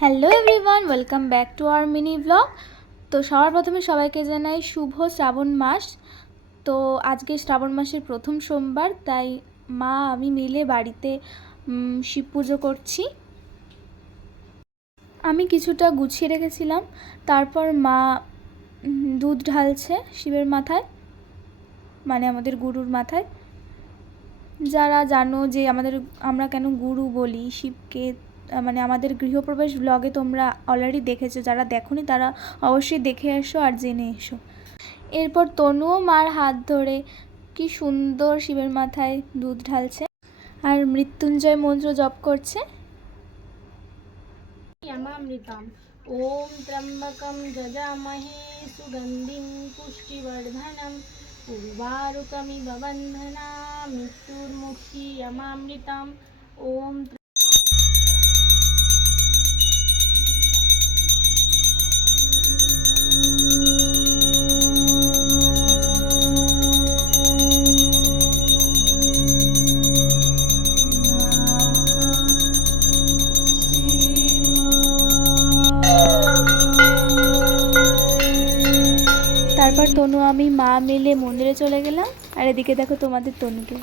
Hello everyone welcome back to our mini blog তো সবার প্রথমে সবাইকে জানাই শুভ শ্রাবণ মাস। তো আজকে শ্রাবণ মাসের প্রথম সোমবার, তাই মা, আমি মিলে বাড়িতে শিব পুজো করছি। আমি কিছুটা গুছিয়ে রেখেছিলাম, তারপর মা দুধ ঢালছে শিবের মাথায় মানে আমাদের গুরুর মাথায়। যারা জানো যে আমাদের, আমরা কেন গুরু বলি শিবকে মানে আমাদের গৃহপ্রবেশ ব্লগে তোমরা অলরেডি দেখেছো যারা দেখোনি তারা অবশ্যই দেখে এসো আর জেনে এসো এরপর তনুও মার হাত ধরে কি সুন্দর শিবের মাথায় দুধ ঢালছে আর মৃত্যুঞ্জয় মন্ত্র জপ করছে यमामृतम् ॐ त्र्यम्बकं जजामहे सुगन्धिं पुष्टिवर्धनम् उर्वारुकमिव बन्धना मृत्युर्मुक्षि यमामृतम् ॐ তারপর তনু আমি মা মিলে মন্দিরে চলে গেলাম। আর এদিকে দেখো তোমাদের তনুকে।